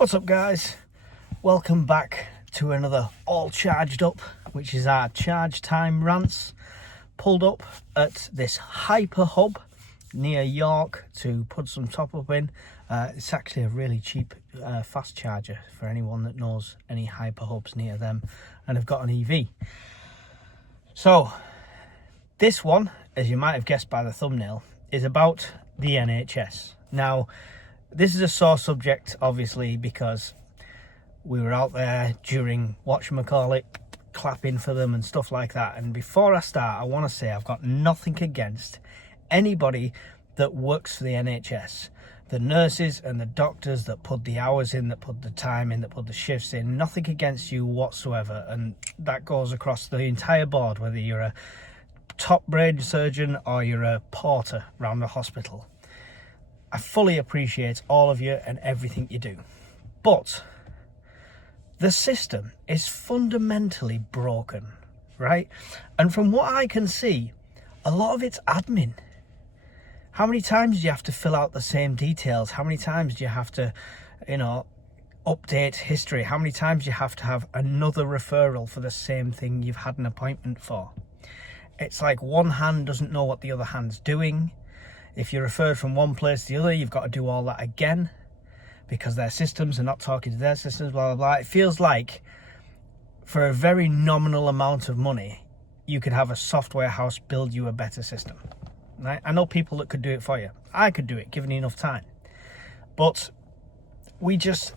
What's up, guys? Welcome back to another All Charged Up, which is our charge time rants. Pulled up at this hyper hub near York to put some top up in. It's actually a really cheap fast charger for anyone that knows any hyper hubs near them and have got an EV. So this one, as you might have guessed by the thumbnail, is about the NHS. Now, this is a sore subject, obviously, because we were out there during whatchamacallit, clapping for them and stuff like that. And before I start, I want to say I've got nothing against anybody that works for the NHS. The nurses and the doctors that put the hours in, that put the time in, that put the shifts in. Nothing against you whatsoever. And that goes across the entire board, whether you're a top brain surgeon or you're a porter around the hospital. I fully appreciate all of you and everything you do. But the system is fundamentally broken, right? And from what I can see, a lot of it's admin. How many times do you have to fill out the same details? How many times do you have to, update history? How many times do you have to have another referral for the same thing you've had an appointment for? It's like one hand doesn't know what the other hand's doing. If you're referred from one place to the other, you've got to do all that again because their systems are not talking to their systems, blah, blah, blah. It feels like for a very nominal amount of money, you could have a software house build you a better system. Right? I know people that could do it for you. I could do it, given enough time. But whichever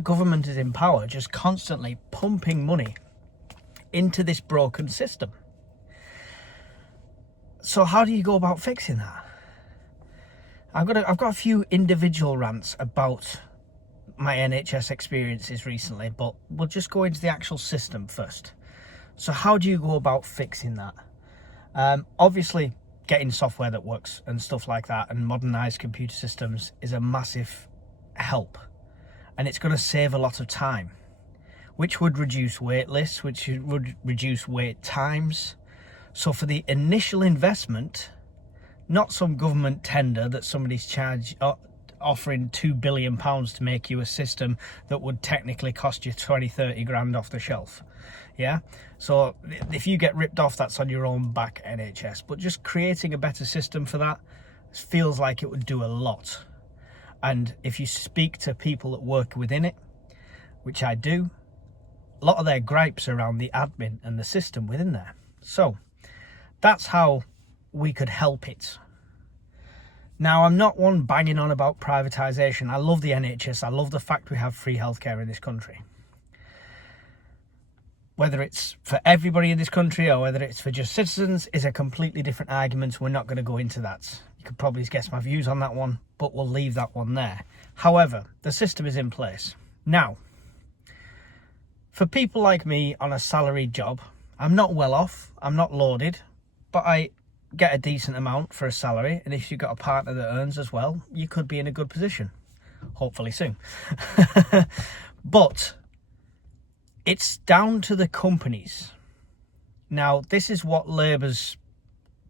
government is in power, just constantly pumping money into this broken system. So how do you go about fixing that? I've got a few individual rants about my NHS experiences recently, but we'll just go into the actual system first. So how do you go about fixing that? Obviously, getting software that works and stuff like that and modernized computer systems is a massive help. And it's going to save a lot of time, which would reduce wait lists, which would reduce wait times. So for the initial investment, not some government tender that somebody's offering £2 billion to make you a system that would technically cost you 20-30 grand off the shelf. Yeah, so if you get ripped off, that's on your own back, NHS. But just creating a better system for that feels like it would do a lot. And if you speak to people that work within it, which I do, a lot of their gripes are around the admin and the system within there. So that's how we could help it. Now, I'm not one banging on about privatisation. I love the NHS. I love the fact we have free healthcare in this country. Whether it's for everybody in this country or whether it's for just citizens is a completely different argument. We're not going to go into that. You could probably guess my views on that one, but we'll leave that one there. However, the system is in place. Now, for people like me on a salaried job, I'm not well off. I'm not loaded. But I get a decent amount for a salary, and if you've got a partner that earns as well, you could be in a good position, hopefully soon. But it's down to the companies. Now, this is what Labour's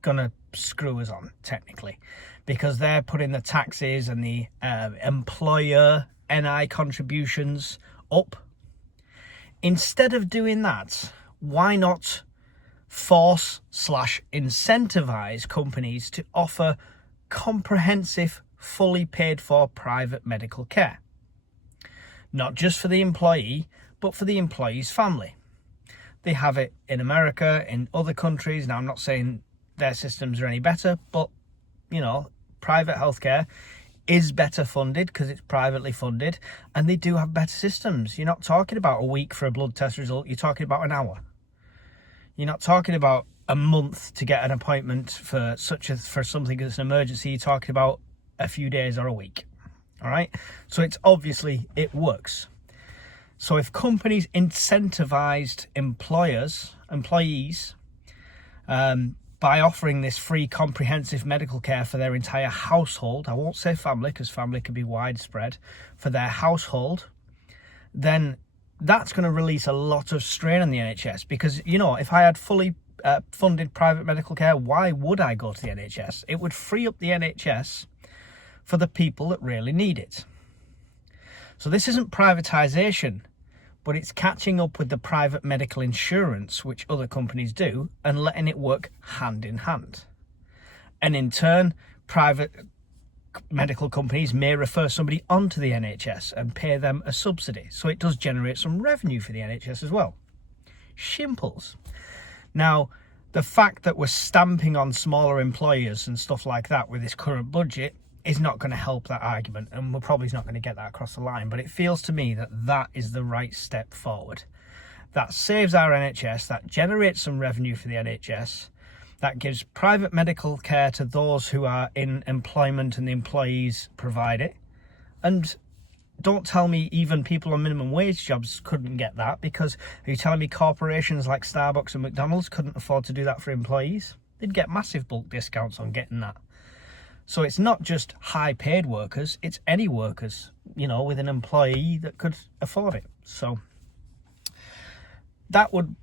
gonna screw us on, technically, because they're putting the taxes and the employer NI contributions up. Instead of doing that, why not force/incentivize companies to offer comprehensive, fully paid for private medical care? Not just for the employee, but for the employee's family. They have it in America, in other countries. Now, I'm not saying their systems are any better, but, private healthcare is better funded because it's privately funded, and they do have better systems. You're not talking about a week for a blood test result. You're talking about an hour. You're not talking about a month to get an appointment for something that's an emergency. You're talking about a few days or a week. All right. So it works. So if companies incentivized employees by offering this free comprehensive medical care for their entire household, I won't say family because family can be widespread, for their household, then that's going to release a lot of strain on the NHS because, if I had fully funded private medical care, why would I go to the NHS? It would free up the NHS for the people that really need it. So this isn't privatisation, but it's catching up with the private medical insurance, which other companies do, and letting it work hand in hand. And in turn, private medical companies may refer somebody onto the NHS and pay them a subsidy. So it does generate some revenue for the NHS as well. Shimples. Now, the fact that we're stamping on smaller employers and stuff like that with this current budget is not going to help that argument, and we're probably not going to get that across the line, but it feels to me that that is the right step forward. That saves our NHS, that generates some revenue for the NHS, that gives private medical care to those who are in employment and the employees provide it. And don't tell me even people on minimum wage jobs couldn't get that, because are you telling me corporations like Starbucks and McDonald's couldn't afford to do that for employees? They'd get massive bulk discounts on getting that. So it's not just high paid workers, it's any workers, with an employee that could afford it. So that would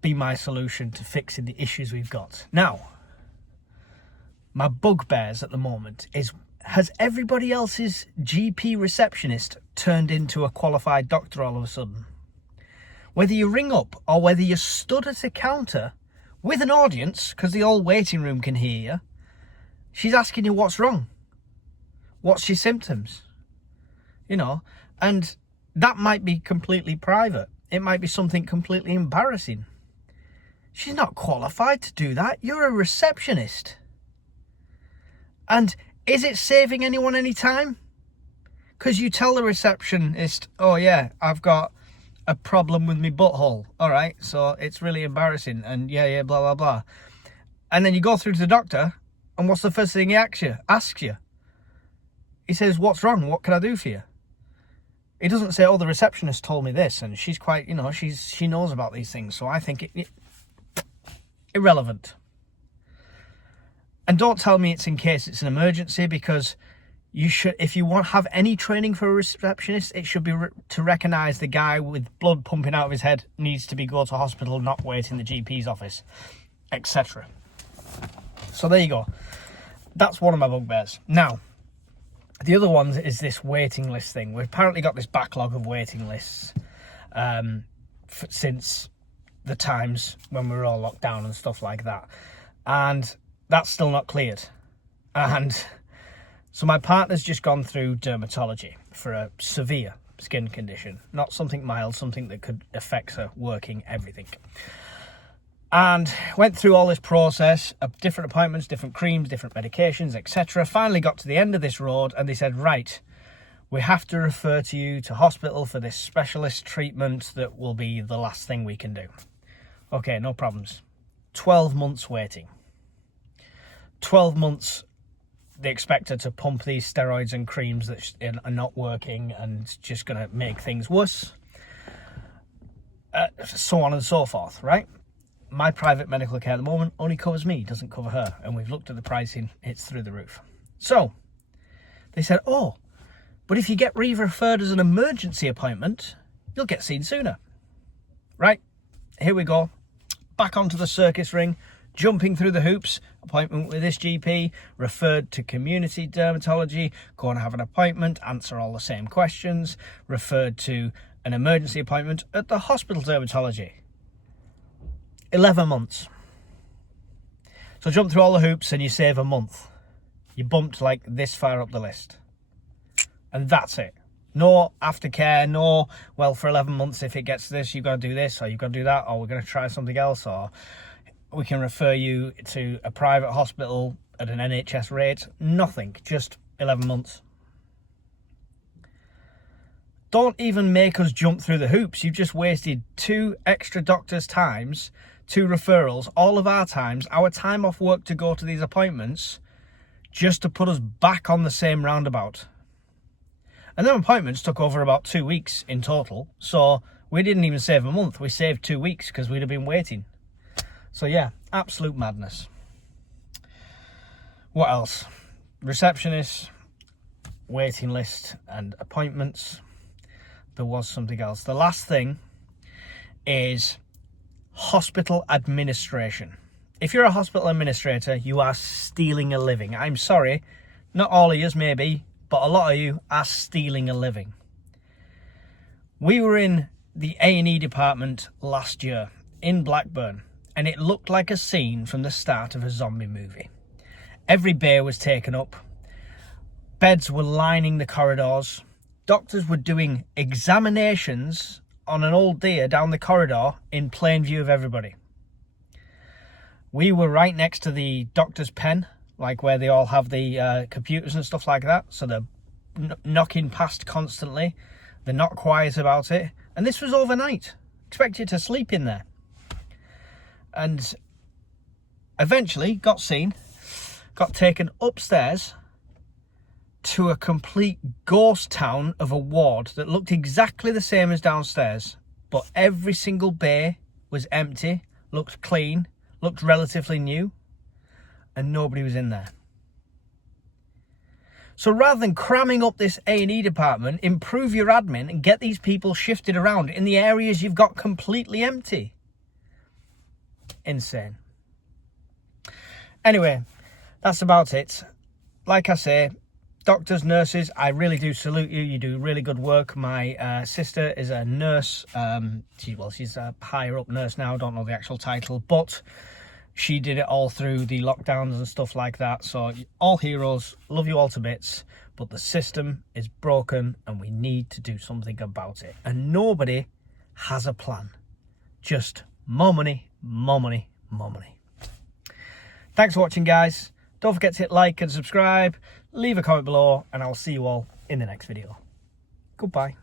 be my solution to fixing the issues we've got. Now, my bugbears at the moment is, has everybody else's GP receptionist turned into a qualified doctor all of a sudden? Whether you ring up or whether you stood at a counter with an audience, because the whole waiting room can hear you, she's asking you what's wrong. What's your symptoms? And that might be completely private. It might be something completely embarrassing. She's not qualified to do that. You're a receptionist. And is it saving anyone any time? Because you tell the receptionist, oh yeah, I've got a problem with my butthole. All right, so it's really embarrassing. And yeah, blah, blah, blah. And then you go through to the doctor, and what's the first thing he asks you? He says, what's wrong? What can I do for you? He doesn't say, oh, the receptionist told me this, and she's quite, she knows about these things. So I think it irrelevant. And don't tell me it's in case it's an emergency, because you should, if you have any training for a receptionist, it should be to recognise the guy with blood pumping out of his head needs to go to hospital, not wait in the GP's office, etc. So there you go. That's one of my bugbears. Now, the other one is this waiting list thing. We've apparently got this backlog of waiting lists since the times when we were all locked down and stuff like that. And that's still not cleared. And so my partner's just gone through dermatology for a severe skin condition. Not something mild, something that could affect her working everything. And went through all this process of different appointments, different creams, different medications, etc. Finally got to the end of this road and they said, right, we have to refer to you to hospital for this specialist treatment that will be the last thing we can do. Okay, no problems. 12 months waiting. 12 months they expect her to pump these steroids and creams that are not working and just going to make things worse. So on and so forth, right? My private medical care at the moment only covers me, doesn't cover her. And we've looked at the pricing, it's through the roof. So they said, oh, but if you get referred as an emergency appointment, you'll get seen sooner. Right, here we go. Back onto the circus ring, jumping through the hoops. Appointment with this GP, referred to community dermatology, go and have an appointment, answer all the same questions, referred to an emergency appointment at the hospital dermatology. 11 months. So jump through all the hoops and you save a month. You bumped like this far up the list. And that's it. No aftercare, no, well, for 11 months, if it gets to this, you've got to do this, or you've got to do that, or we're going to try something else, or we can refer you to a private hospital at an NHS rate. Nothing, just 11 months. Don't even make us jump through the hoops. You've just wasted 2 extra doctors' times, 2 referrals, all of our times, our time off work to go to these appointments, just to put us back on the same roundabout. And them appointments took over about 2 weeks in total. So we didn't even save a month. We saved 2 weeks because we'd have been waiting. So yeah, absolute madness. What else? Receptionists, waiting list and appointments. There was something else. The last thing is hospital administration. If you're a hospital administrator, you are stealing a living. I'm sorry, not all of yous maybe. but a lot of you are stealing a living. We were in the A&E department last year in Blackburn, and it looked like a scene from the start of a zombie movie. Every bay was taken up, beds were lining the corridors, doctors were doing examinations on an old deer down the corridor in plain view of everybody. We were right next to the doctor's pen, like where they all have the computers and stuff like that, so they're knocking past constantly. They're not quiet about it, and this was overnight. Expect you to sleep in there. And eventually got taken upstairs to a complete ghost town of a ward that looked exactly the same as downstairs, but every single bay was empty, looked clean, looked relatively new, and nobody was in there. So rather than cramming up this A&E department, improve your admin and get these people shifted around in the areas you've got completely empty. Insane. Anyway, that's about it. Like I say, doctors, nurses, I really do salute you. You do really good work. My sister is a nurse. She's a higher up nurse now. I don't know the actual title, but she did it all through the lockdowns and stuff like that. So all heroes, love you all to bits, but the system is broken and we need to do something about it. And nobody has a plan. Just more money, more money, more money. Thanks for watching, guys. Don't forget to hit like and subscribe, leave a comment below, and I'll see you all in the next video. Goodbye.